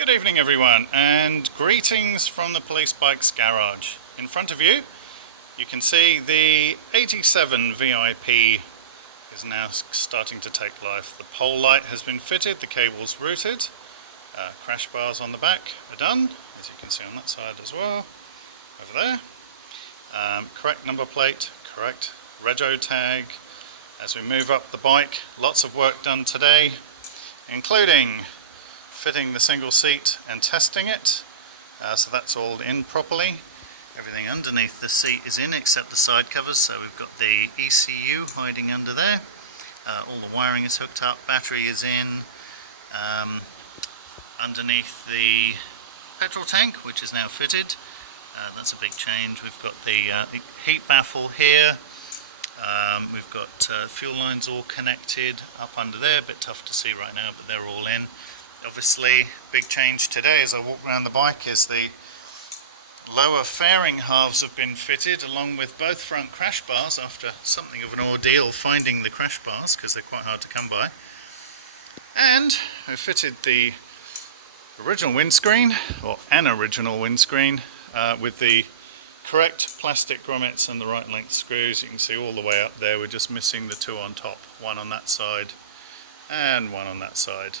Good evening everyone, and greetings from the Police Bikes Garage. In front of you, you can see the 87 VIP is now starting to take life. The pole light has been fitted, the cable's routed, crash bars on the back are done, as you can see on that side as well, over there. Correct number plate, correct rego tag. As we move up the bike, lots of work done today, including fitting the single seat and testing it, so that's all in properly. Everything underneath the seat is in except the side covers, so we've got the ECU hiding under there. All the wiring is hooked up, battery is in. Underneath the petrol tank, which is now fitted, that's a big change. We've got the heat baffle here. We've got fuel lines all connected up under there, a bit tough to see right now, but they're all in. Obviously, big change today as I walk around the bike is the lower fairing halves have been fitted along with both front crash bars after something of an ordeal finding the crash bars because they're quite hard to come by. And I fitted the original windscreen, or an original windscreen, with the correct plastic grommets and the right length screws. You can see all the way up there. We're just missing the two on top, one on that side and one on that side.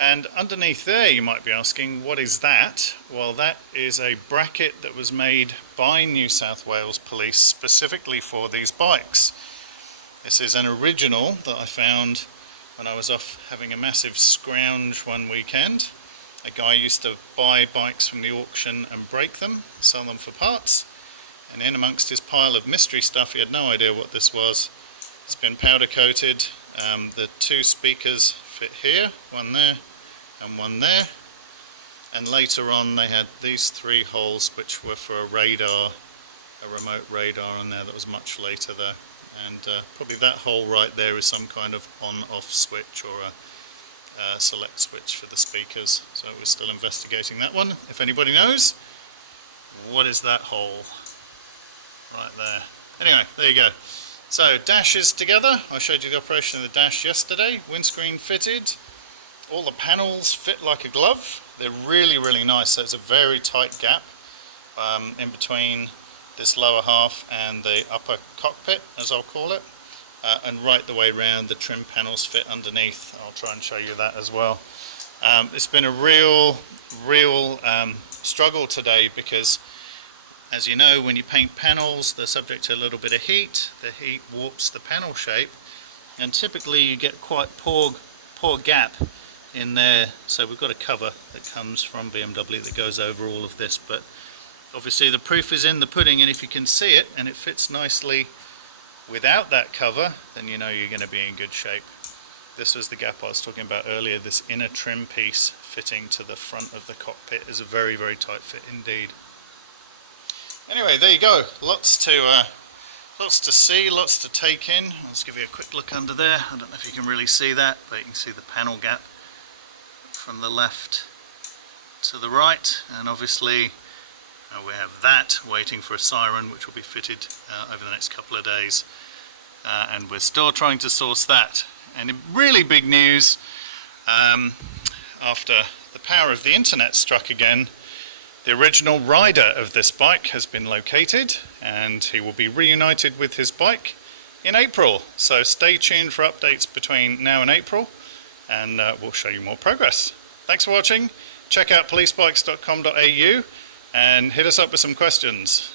And underneath there you might be asking, what is that? Well, that is a bracket that was made by New South Wales Police specifically for these bikes. This is an original that I found when I was off having a massive scrounge one weekend. A guy used to buy bikes from the auction and break them, sell them for parts, and in amongst his pile of mystery stuff he had no idea what this was. It's been powder coated. The two speakers fit here, one there and one there, and later on they had these three holes which were for a radar, a remote radar on there that was much later there, and probably that hole right there is some kind of on-off switch or a select switch for the speakers, so we're still investigating that one. If anybody knows, what is that hole right there? Anyway, there you go. So dash is together. I showed you the operation of the dash yesterday. Windscreen fitted. All the panels fit like a glove. They're really nice. So it's a very tight gap in between this lower half and the upper cockpit, as I'll call it. And right the way round, the trim panels fit underneath. I'll try and show you that as well. It's been a real struggle today because, as you know, when you paint panels, they're subject to a little bit of heat. The heat warps the panel shape, and typically you get quite poor gap in there. So we've got a cover that comes from BMW that goes over all of this, but obviously the proof is in the pudding, and if you can see it and it fits nicely without that cover, then you know you're going to be in good shape. This was the gap I was talking about earlier. This inner trim piece fitting to the front of the cockpit is a very tight fit indeed. Anyway, there you go. Lots to see, lots to take in. Let's give you a quick look under there. I don't know if you can really see that, but you can see the panel gap from the left to the right, and obviously we have that waiting for a siren which will be fitted over the next couple of days, and we're still trying to source that. And in really big news, after the power of the internet struck again, the original rider of this bike has been located, and he will be reunited with his bike in April. So stay tuned for updates between now and April, and we'll show you more progress. Thanks for watching. Check out policebikes.com.au and hit us up with some questions.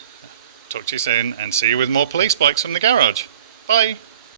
Talk to you soon, and see you with more police bikes from the garage. Bye.